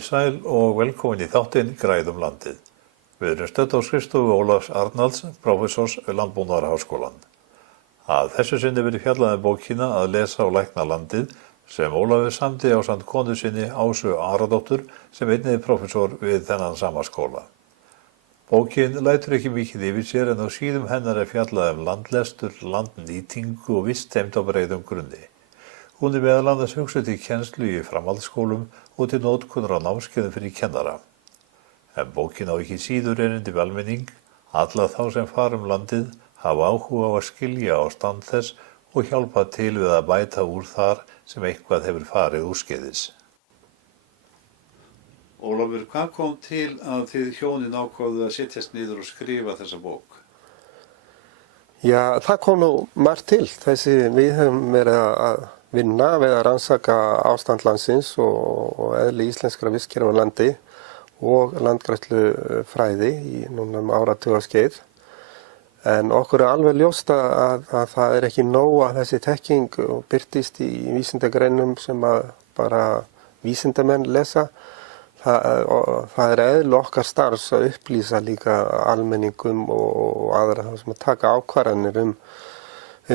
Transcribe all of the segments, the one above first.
Komið sæl og velkomin í þáttinn Græðum landið. Við erum stödd á skrifstofu Ólafs Arnalds, prófessors við Landbúnaðarháskólann. Að þessu sinni verið fjallað bókina Að lesa og lækna landið sem Ólafur samdi ásamt konu sinni Ásu Aradóttur sem einnig er prófessor við þennan sama skóla. Bókin lætur ekki mikið yfir sér en á síðum hennar er fjallað landlestur, landnýtingu og vistheimt á breiðum grunni. Hún er meðal annars hugsað til kennslu í framhaldsskólum og til notkunar á námskeiðum fyrir kennara. En bókin á ekki síður erindi við almenning, alla þá sem fara landið, hafa áhuga á að skilja ástand þess og hjálpa til við að bæta úr þar sem eitthvað hefur farið úrskeiðis. Ólafur, hvað kom til að þið hjónin ákváðu að setjast niður og skrifa þessa bók? Já, það kom nú margt til. Við höfum verið að vinna við að rannsaka ástand landsins og eðli íslenskra vistkerfa á landi og landgræðslufræði í núna áratugaskeið. En okkur er alveg ljóst að það er ekki nóg að þessi þekking birtist í vísindagreinum sem að bara vísindamenn lesa. Það er eðli okkar starfs að upplýsa líka almenningum og aðra sem að taka ákvarðanir um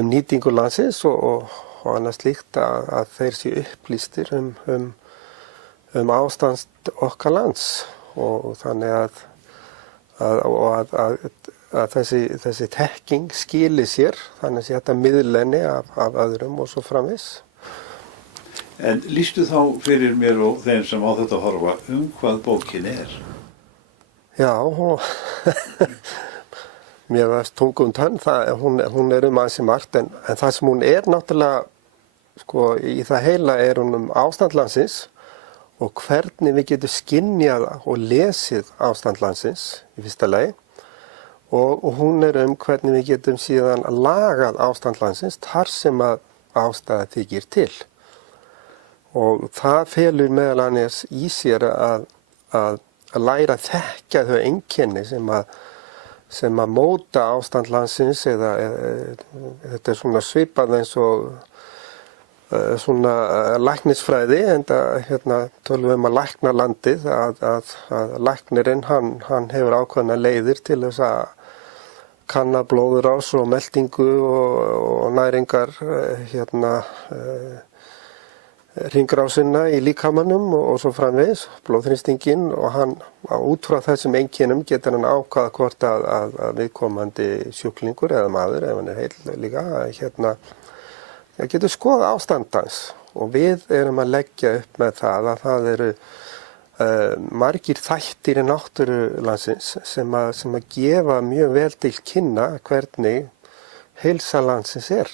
nýtingu landsins og annars líkt að þeir séu upplýstir um ástand okkar lands og þannig að þessi þekking skili sér, þannig að þetta miðlenni af öðrum og svo framvegis. En lýstu þá fyrir mér og þeim sem á þetta horfa hvað bókin er? Já, mér varst tungum tönn, hún er ansi margt en það sem hún er náttúrulega í það heila er hún ástand landsins og hvernig við getum skynjað og lesið ástand landsins í fyrsta lagi og hún er hvernig við getum síðan lagað ástand landsins þar sem að ástæða þykir til. Og það felur meðal annars í sér að læra að þekkja þau einkenni sem að móta ástand landsins eða þetta er svona svipað eins og svona læknisfræði en tölum við að lækna landið að læknirinn hann hefur ákveðna leiðir til þess að kanna blóðrás og meltingu og næringar hringrásina í líkamanum og svo framvegis, blóðþrýstinginn og hann út frá þessum einkennum getur hann ákvaða hvort að viðkomandi sjúklingur eða maður ef hann er heill líka það getur skoða ástandans og við erum að leggja upp með það að það eru margir þættir í náttúru landsins sem að gefa mjög vel til kynna hvernig heilsa landsins er.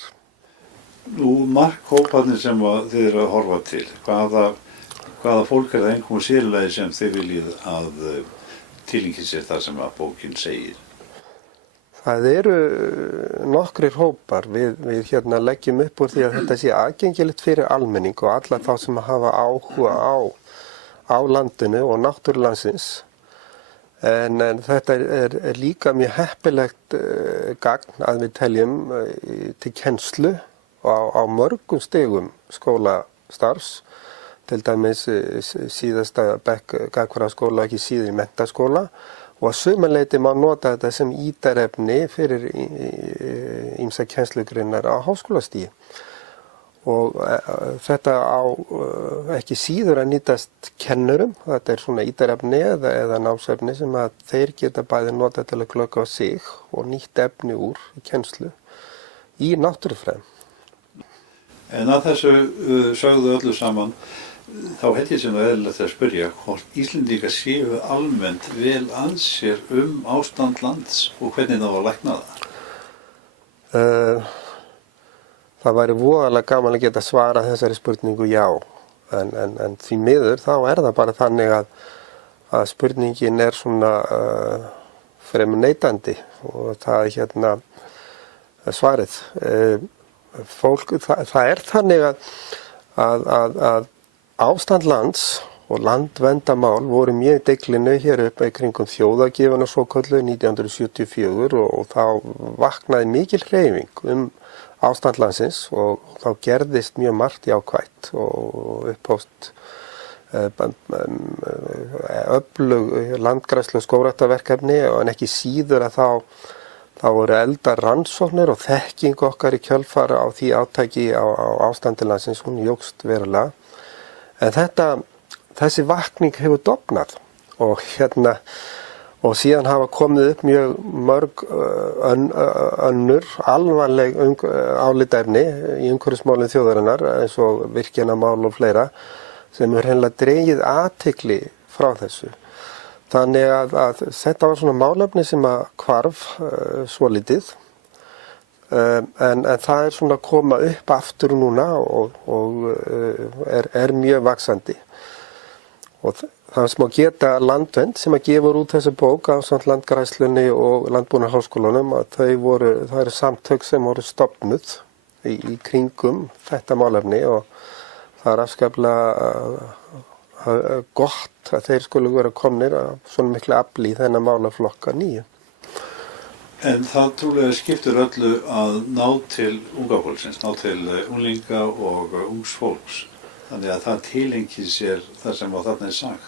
Nú, markhóparnir sem þið eru að horfa til, hvaða fólk er það einhverjum sérlagi sem þið viljið að tilengja sér það sem að bókin segir? Það eru nokkrir hópar, við leggjum upp úr því að þetta sé aðgengilegt fyrir almenning og alla þá sem hafa áhuga á landinu og náttúru landsins. En þetta er líka mjög heppilegt gagn að við teljum til kennslu á mörgum stigum skólastarfs, til dæmis síðasta bekk gagnfræðaskóla, ekki síður í menntaskóla. Og að sumarleyti má nota þetta sem ítarefni fyrir ýmsar kennslugreinar á háskólastigi. Og þetta á ekki síður að nýtast kennurum, þetta er svona ítarefni eða námsefni sem að þeir geta bæði nota til að glöggva á sig og nýtt efni úr kennslu í náttúrufræðum. En að þessu sögðu öllu saman, þá held ég sem það eðlilegt að spyrja hvort Íslendingar séu almennt vel að sér ástand lands og hvernig það var að lækna það? Það væri voðalega gaman að geta svarað þessari spurningu já, en því miður þá er það bara þannig að spurningin er svona fremur neitandi og það er svarið. Það er þannig að ástand lands og landverndarmál voru mjög í deiglinu hér upp í kringum þjóðagjöfina svokölluðu 1974 og þá vaknaði mikil hreyfing ástand landsins og þá gerðist mjög margt jákvætt og upphófst öflug landgræðslu skógræktarverkefni en ekki síður að þá voru eldar rannsóknir og þekking okkar í kjölfar á því átaki á ástandi landsins, hún jókst verulega. En þessi vakning hefur dofnað og og síðan hafa komið upp mjög mörg önnur alvarleg álitaefni í umhverfismálum þjóðarinnar eins og virkjanamál og fleira sem hefur hreinlega dregið athygli frá þessu. Þannig að þetta var svona málefni sem að hvarf svolítið en það er svona að koma upp aftur núna og er mjög vaxandi. Og það sem að geta Landvernd sem að gefur út þessa bók ásamt Landgræðslunni og Landbúnaðarháskólanum að það eru samtök sem voru stofnuð í kringum þetta málefni og það er afskaplega gott að þeir skulu vera komnir að svona miklu afli í þennan málaflokka nýju. En það trúlega skiptir öllu að ná til unga fólksins, ná til unglinga og ungs fólks. Þannig að það tilengir sér það sem þarna er sagt.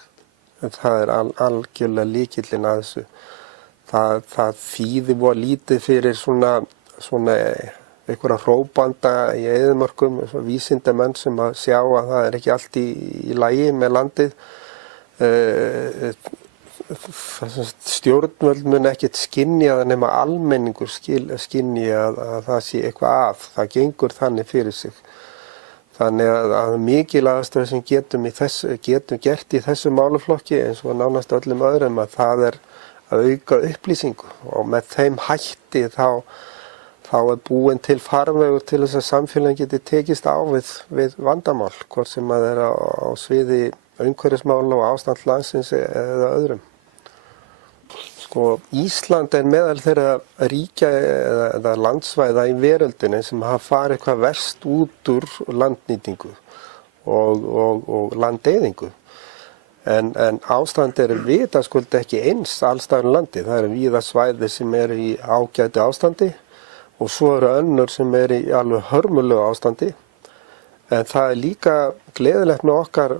Það er algjörlega lykillinn að þessu. Það þýðir voða lítið fyrir svona einhverja hrópanda í eyðimörkum, vísindamenn sem að sjá að það er ekki allt í lagi með landið. Stjórnvöld mun ekkert skynja það nema almenningur skynja að það sé eitthvað að. Það gengur þannig fyrir sig. Þannig að mikilvægast sem getum gert í þessu málaflokki eins og nánast öllum öðrum að það er að auka upplýsingu og með þeim hætti þá er búin til farvegur til þess að samfélagin geti tekist á við vandamál, hvort sem að er á sviði umhverfismála og ástand landsins eða öðrum. Ísland er meðal þeirra ríkja eða landsvæða í veröldinni sem hafa farið hvað verst út úr landnýtingu og landeyðingu. En ástand er vitaskuld ekki eins allstaðar um landið. Það eru víða svæði sem eru í ágætu ástandi og svo eru önnur sem eru í alveg hörmulegu ástandi. En það er líka gleðilegt með okkar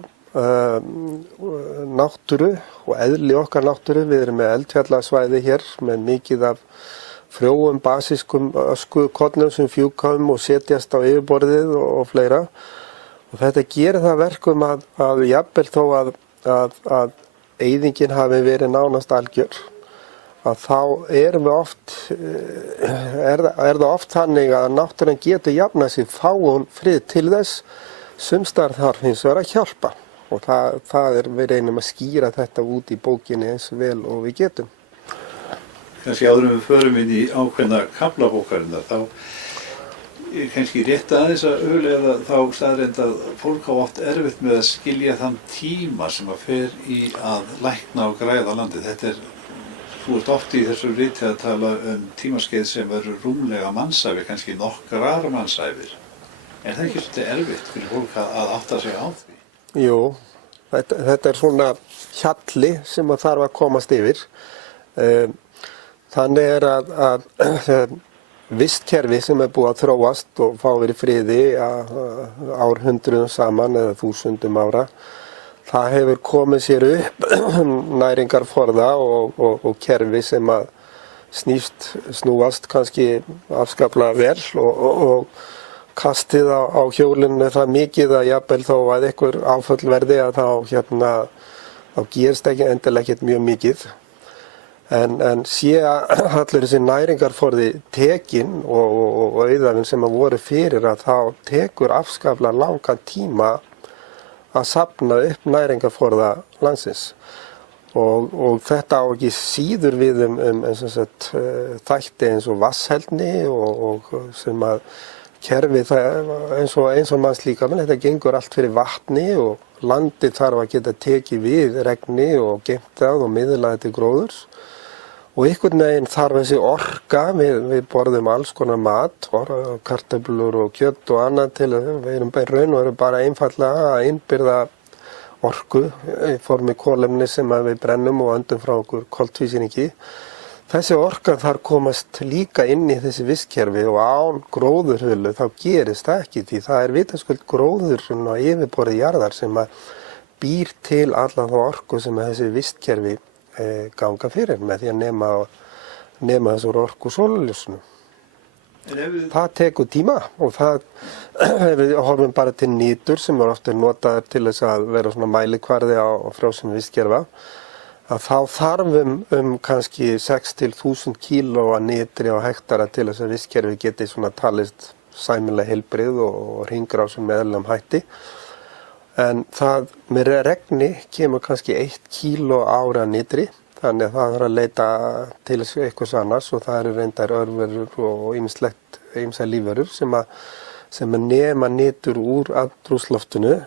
náttúru og eðli okkar náttúru. Við erum með eldfjallasvæði hér með mikið af frjóum, basískum öskukornum sem fjúkum og setjast á yfirborðið og fleira. Og þetta gerir það verkum að jafnvel þó að eyðingin hafi verið nánast algjör, að þá er það oft þannig að náttúran getur jafnað sig, fá hún frið til þess, sumstar þarf hins vegar að hjálpa. Og við reynum að skýra þetta út í bókinni eins vel og við getum. Kannski áður en við förum inn í ákveðna kaflabókarinnar, þá er kannski rétt aðeins að hugleiða þá staðreynd að fólk á oft erfitt með að skilja þann tíma sem að fer í að lækna og græða landið. Þú ert oft í þessu riti að tala tímaskeið sem eru rúmlega mannsæfi, kannski nokkrar mannsæfir. Er það ekki svolítið erfitt fyrir fólk að átta sig á því? Jú, þetta er svona hjalli sem að þarf að komast yfir. Þannig er að vistkerfi sem er búið að þróast og fá verið friði árhundruðum saman eða þúsundum ára, það hefur komið sér upp næringarforða og kerfi sem að snúast kannski afskaplega vel og kastið á hjólinu það mikið að jafnvel þó að einhver áföll verði að þá gerist ekki endilega ekkert mjög mikið. En sé allur þessi næringarforði tekin og auðæfin sem að voru fyrir að þá tekur afskaplega langan tíma að safna upp næringarforða landsins. Og þetta á ekki síður við þætti eins og vatnshelni og sem að kerfi eins og mannslíkaminn, þetta gengur allt fyrir vatni og landið þarf að geta tekið við regni og geymt það og miðlað til gróðurs. Og einhvern veginn þarf þessi orka, við borðum alls konar mat, kartöflur og kjöt og annað til að við erum bara einfaldlega að innbyrða orku í formi kolefni sem við brennum og öndum frá okkur koltvísýringi. Þessi orka þarf komast líka inn í þessi vistkerfi og án gróðurhulu þá gerist það ekki því það er vitaskuld gróðurinn á yfirborði jarðar sem að býr til alla þá orku sem þessi vistkerfi ganga fyrir með því að nema þessar orku sólarljósinu. Það tekur tíma og það, ef við horfum bara til nýtur sem ofta notaðar til þess að vera svona mælikvarði á frjósemi vistkerfa, að þá þarf kannski 6 til 1000 kíló af nitri á hektara til þess að vistkerfi geti svona talist sæmilega heilbrigð og hringrásum með eðlilegum hætti. En það með regni kemur kannski 1 kíló ára nitri, þannig að það þarf að leita til eitthvað annars og það eru reyndar örverur og ýmsar lífverur sem nema nitur úr andrúmsloftinu.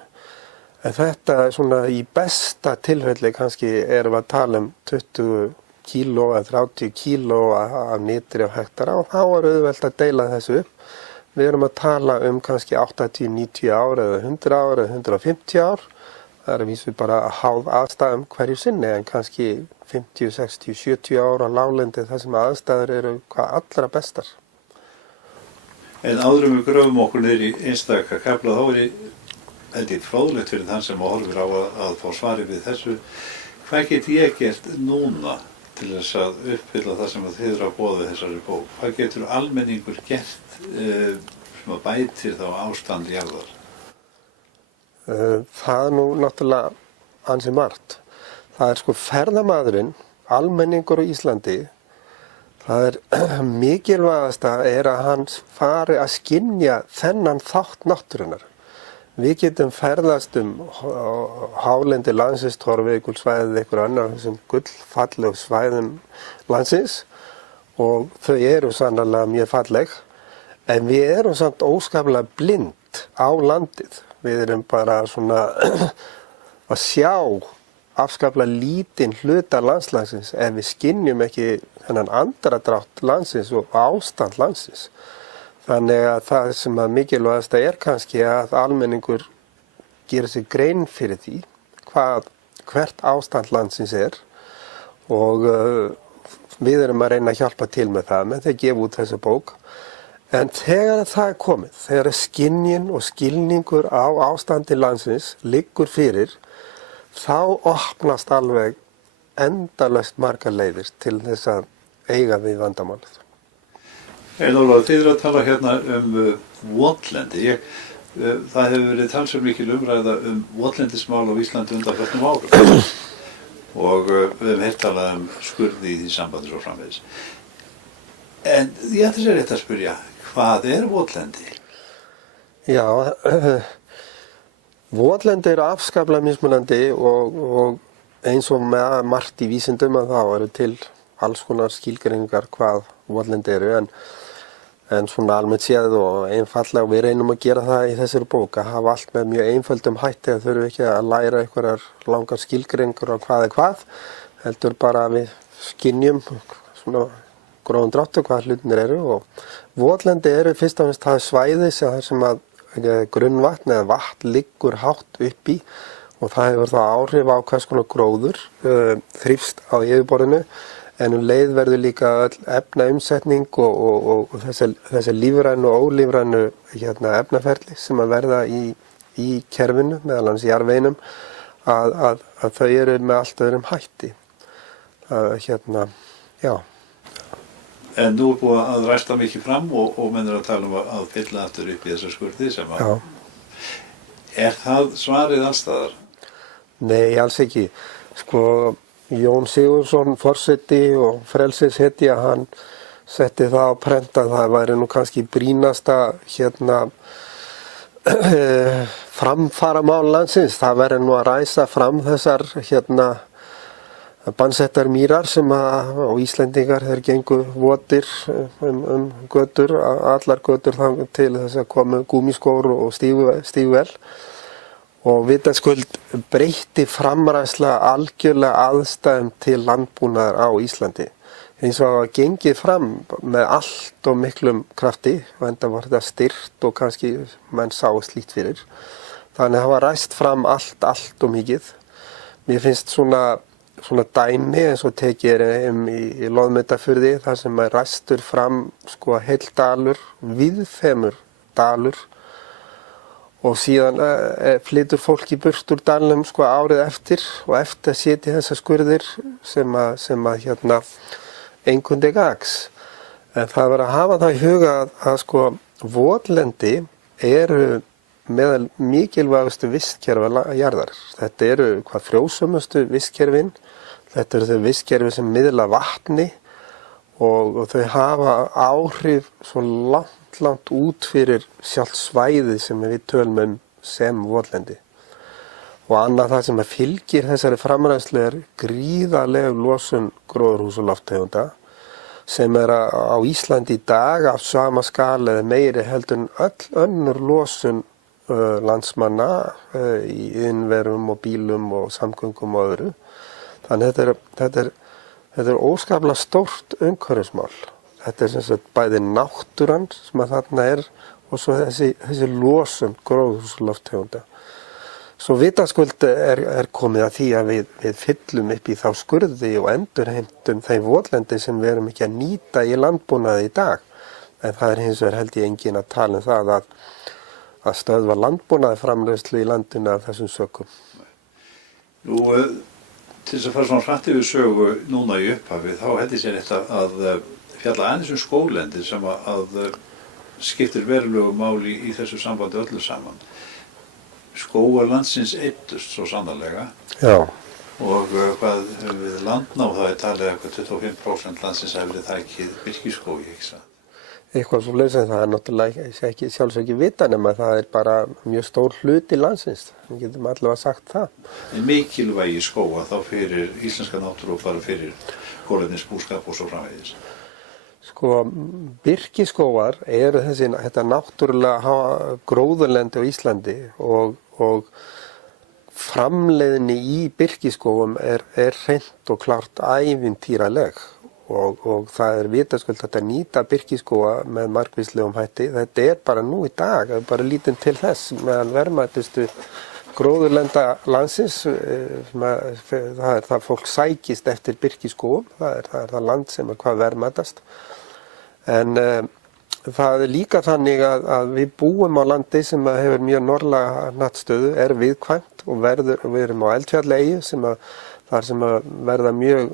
En þetta er svona í besta tilfelli kannski erum við að tala 20 kíló eða 30 kíló af nitri á hektara og þá er auðvelt að deila þessu upp. Við erum að tala kannski 80, 90 ár eða 100 ár eða 150 ár. Það er að vísu bara háð aðstæðum hverju sinni en kannski 50, 60, 70 ár á láglendi þar sem aðstæður eru hvað allra bestar. En áður við gröfum okkur niður í einstaka kafla þá held ég fróðlegt fyrir þann sem horfir á að fá svari við þessu. Hvað get ég gert núna til þess að uppfylla það sem þið eru að boða þessari bók? Hvað getur almenningur gert sem að bætir þá ástand jarðar? Það er nú náttúrulega ansi margt. Það er ferðamaðurinn, almenningur á Íslandi, það er mikilvægasta er að hann fari að skynja þennan þátt náttúrunnar. Við getum ferðast hálendi landsins, Torfajökulssvæðið, einhver annar þessum gullfallegu svæðum landsins og þau eru sannarlega mjög falleg. En við erum samt óskaplega blind á landið. Við erum bara svona að sjá afskaplega lítinn hluta landslagsins ef við skynjum ekki þennan andardrátt landsins og ástand landsins. Þannig að það sem að mikilvægast er kannski að almenningur gerir sig grein fyrir því hvert ástand landsins er og við erum að reyna að hjálpa til með það með því að gefa út þessa bók. En þegar það er komið, þegar skynjun og skilningur á ástandi landsins liggur fyrir, þá opnast alveg endalaust margar leiðir til þess að eiga við vandamálið. Ólafur, þið eru að tala hérna votlendi. Það hefur verið talsvert mikil umræða votlendismál á Íslandi undanförnum árum og við höfum heyrt talað skurði í því sambandi svo framvegis. En ég ætla sér rétt að spyrja, hvað er votlendi? Já, votlendi eru afskaplega mismunandi og eins og með margt í vísindum að þá eru til alls konar skilgreiningar hvað votlendi eru en svona almennt séð og einfallega við reynum að gera það í þessari bók að hafa allt með mjög einföldum hætti að þurfum ekki að læra einhverjar langar skilgreiningar á hvað er hvað, heldur bara að við skynjum svona grófum dráttu hvað hlutinir eru og votlendi eru fyrst og fremst það svæði sem að grunnvatn eða vatn liggur hátt upp í og það hefur þá áhrif á hvers konar gróður þrífst á yfirborðinu en leið verður líka öll efnaumsetning og þessi lífrænu og ólífrænu efnaferli sem að verða í kerfinu, meðal annars í jarðveginum, að þau eru með allt öðrum hætti. Já. En nú er búið að ræsta mikið fram og menn eru að tala að fylla aftur upp í þessa skurði sem að... Já. Er það svarið allstaðar? Nei, alls ekki. Jón Sigurðsson, forseti og frelsishetja, hann setti það á prent að það væri nú kannski brýnasta framfaramál landsins. Það væri nú að ræsa fram þessar bannsettar mýrar sem og Íslendingar þeir gengu votir götur, allar götur til þess að koma gúmmískór og stígvél. Og vitaskuld breytti framræsla algjörlega aðstæðum til landbúnaðar á Íslandi. Eins og að gengið fram með allt og miklum krafti, og enda var þetta styrt og kannski menn sá slíkt fyrir. Þannig að það var ræst fram allt og mikið. Mér finnst svona dæmi eins og tekið í Loðmundarfirði, þar sem er ræstur fram heil dalur, víðfemur dalur, og síðan flytur fólk í burt úr dalnum sko árið eftir og eftir að setja þessar skurðir sem að hérna einhvernig gags. En það verður að hafa það í huga að sko votlendi eru meðal mikilvægustu vistkerfa jarðar. Þetta eru frjósömustu vistkerfin, þetta eru þau vistkerfi sem miðla vatni og þau hafa áhrif svo langt út fyrir sjálft svæði sem við tölum sem votlendi. Og annað það sem fylgir þessari framræðslu er gríðarleg losun gróðurhúsalofttegunda sem á Íslandi í dag af sama skala eða meiri heldur en öll önnur losun landsmanna í innverum og bílum og samgöngum og öðru. Þannig þetta er óskaplega stórt umhverfismál. Þetta sem sagt bæði náttúran sem að þarna og svo þessi losun gróðurhúsalofttegunda. Svo vitaskuld er komið að því að við fyllum upp í þá skurði og endurheimtum þeim votlendi sem við erum ekki að nýta í landbúnaði í dag. En það er hins vegar held ég enginn að tala það að stöðva landbúnaði framleiðslu í landinu af þessum sökum. Nú, til þess að fara svona hratt yfir sögu núna í upphafi, þá held ég sér eitt að fjalla aðeins skóglendi sem að skiptir verulegu máli í þessu sambandi öllu saman. Skógar landsins eyddust svo sannarlega. Já. Og hvað hefur við landnáð, það talið eitthvað 25% landsins hefur verið þakið birkiskógi, ekki satt? Eitthvað svo lausað, það náttúrulega sjálfsög ekki vita nema það bara mjög stór hluti landsins. Við getum allavega sagt það. En mikilvægi skóga þá fyrir íslenska náttúru og bara fyrir kolefnisbúskap og svo framvegis? Sko, birkiskógar eru þetta náttúrulega gróðurlendi á Íslandi og framleiðni í birkiskógum er hreint og klárt ævintýraleg og það er vitaskuld að nýta birkiskóga með margvíslegum hætti. Þetta er bara nú í dag, bara lítinn til þess meðan verðmætustu gróðurlenda landsins, það er það fólk sækist eftir birkiskógum, það er það land sem hvað verðmætast. En það er líka þannig að við búum á landi sem hefur mjög norðlæga hnattstöðu, er viðkvæmt og við erum á Eldfjallaeyju þar sem verða mjög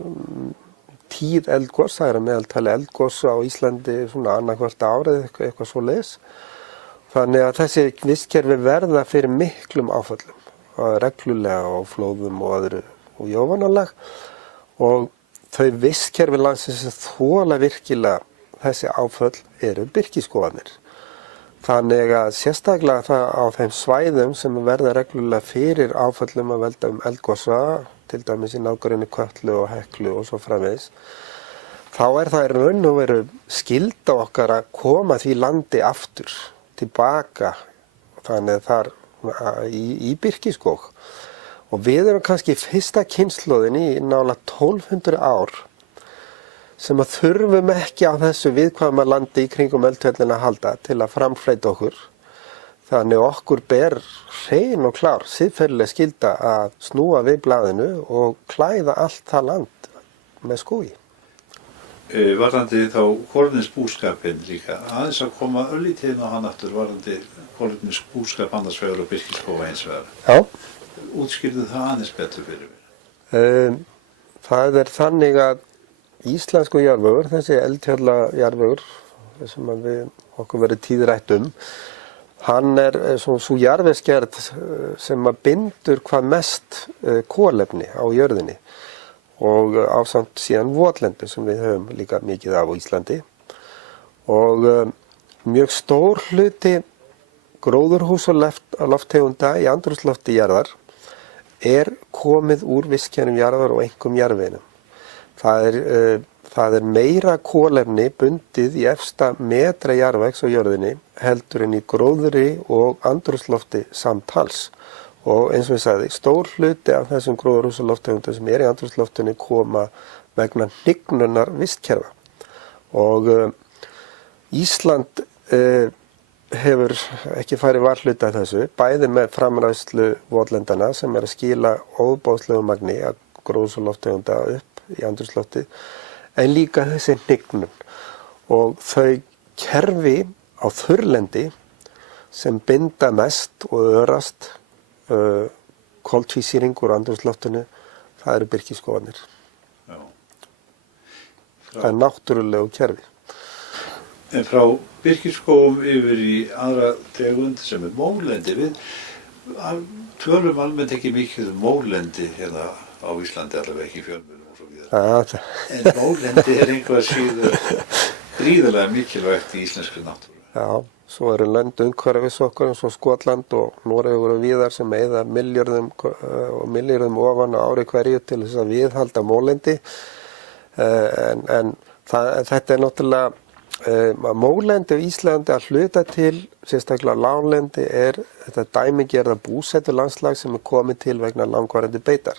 tíð eldgos, það er að meðaltali eldgos á Íslandi svona annað árið eitthvað svoleiðis. Þannig að þessi vistkerfi verða fyrir miklum áföllum, reglulega og flóðum og öðru og jóvanalag og þau vistkerfi landsins sem þola virkilega þessi áföll eru birkiskógarnir. Þannig að sérstaklega það á þeim svæðum sem verða reglulega fyrir áföllum að velta eldgosa, til dæmis í nágrenni Kötlu og Heklu og svo framvegis, þá er það í raun og veru skylda okkar að koma því landi aftur, tilbaka, þannig þar í birkiskóg. Og við erum kannski fyrsta kynslóðin í nálægt 1200 ár sem að þurfum ekki á þessu viðkvæma landi í kringum eldfjöllin að halda til að framfleyta okkur. Þannig okkur ber hrein og klár siðferðileg skylda að snúa við blaðinu og klæða allt það land með skógi. Varðandi þá kolefnisbúskapinn líka, aðeins að koma örlítið inn á hann aftur varðandi kolefnisbúskap annars vegar og birkiskóga hins vegar. Já. Útskýrðu það aðeins betur fyrir mér? Það er þannig að íslensku jarðvegur, þessi eldfjallajarðvegur sem okkur verið tíðrætt hann er svo jarðvegsgerð sem að bindur hvað mest kolefni á jörðinni og ásamt síðan votlendi sem við höfum líka mikið af á Íslandi og mjög stór hluti gróðurhús og lofttegunda í andrúmslofti jarðar er komið úr vistkerfum jarðar og einkum jarðveginum. Það er meira kolefni bundið í efsta metra jarðvegs á jörðinni heldur en í gróðri og andrúmslofti samtals. Og eins og ég sagði, stór hluti af þessum gróðurhúsalofttegundum sem í andrúmsloftinu koma vegna hnignunar vistkerfa. Og Ísland hefur ekki farið varhluta af þessu, bæði með framræðslu votlendana sem að skila óbóðslegu magni af gróðurhúsalofttegunda upp í andrúmsloftið, en líka þessi hnignun. Og þau kerfi á þurrlendi, sem binda mest og örast koltvísýring úr andrúmsloftinu, það eru birkiskógarnir. Já. Það er náttúrulegu kerfi. En frá birkiskógum yfir í aðra tegund sem mólendi. Við tölum almennt ekki mikið mólendi hérna á Íslandi, allavega ekki í fjölmiðlum og svo víðar. En mólendi einhvað síður gríðarlega mikilvægt í íslenskri náttúru. Já, svo eru lönd umhverfis okkur eins og Skotland og Noregur og víðar sem eyða milljörðum ofan á ári hverju til þess að viðhalda mólendi. En þetta er náttúrulega mólendi á Íslandi að hluta til, sérstaklega láglendi, er þetta dæmigerða búsetulandslag sem er komið til vegna langvarandi beitar.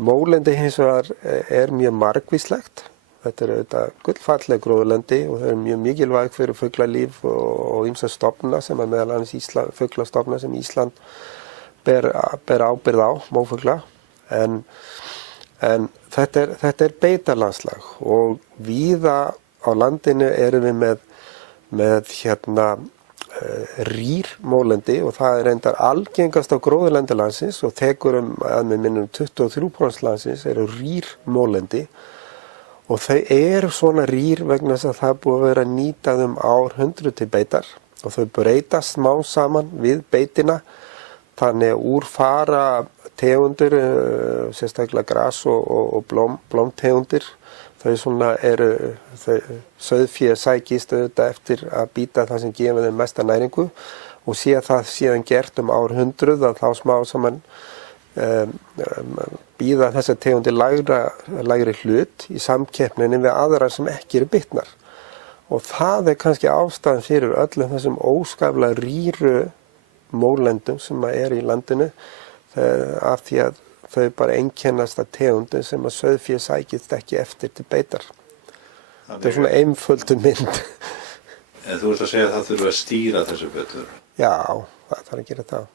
Mólendi hins vegar er mjög margvíslegt. Þetta eru auðvitað gullfalleg gróðurlendi og þau eru mjög mikilvæg fyrir fuglalíf og ýmsa stofna sem er meðal annars fuglastofna sem Ísland ber ábyrgð á, mófugla. En þetta er beitarlandslag og víða á landinu erum við með rýrmólendi og það er reyndar algengast á gróðurlendi landsins og tekur að með minnum 23% landsins eru rýrmólendi og þau eru svona rýr vegna þess að það er búið að vera nýtað árhundruð til beitar og þau breytast smá saman við beitina þannig að úr fara tegundir, sérstaklega gras og blómtegundir. Þau svona sauðfé sækist auðvitað eftir að býta það sem gefur þeim mesta næringu og sé það síðan gert árhundruð að þá smá saman býða þessar tegundir lægri hlut í samkeppninni við aðrar sem ekki eru bitnar. Og það er kannski ástæðan fyrir öllum þessum óskaplega rýru mólendum sem er í landinu af því að þau bara einkennast að tegundum sem að sauðfé sækist ekki eftir til beitar. Þetta er svona einföldu mynd. En þú ert að segja að það þurfa að stýra þessu betur? Já, það þarf að gera það.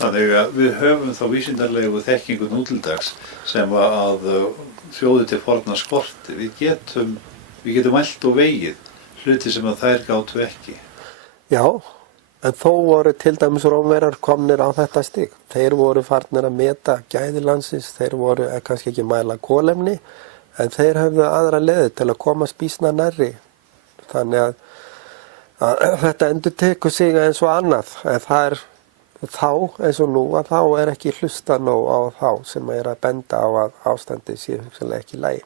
Þannig að við höfum þá vísindarlegu þekkingu nútildags sem að þjóði til forna skorti. Við getum mælt og vegið hluti sem að þær gátu ekki. Já. En þó voru til dæmis Rómverjar komnir á þetta stig. Þeir voru farnir að meta gæði landsins, þeir voru kannski ekki mæla kolefni, en þeir höfðu aðra leiðir til að koma býsna nærri. Þannig að þetta endurtekur sig eins og annað. En það er þá eins og nú að þá er ekki hlusta nóg á þá sem er að benda á að ástandið sé hugsanlega ekki í lagi.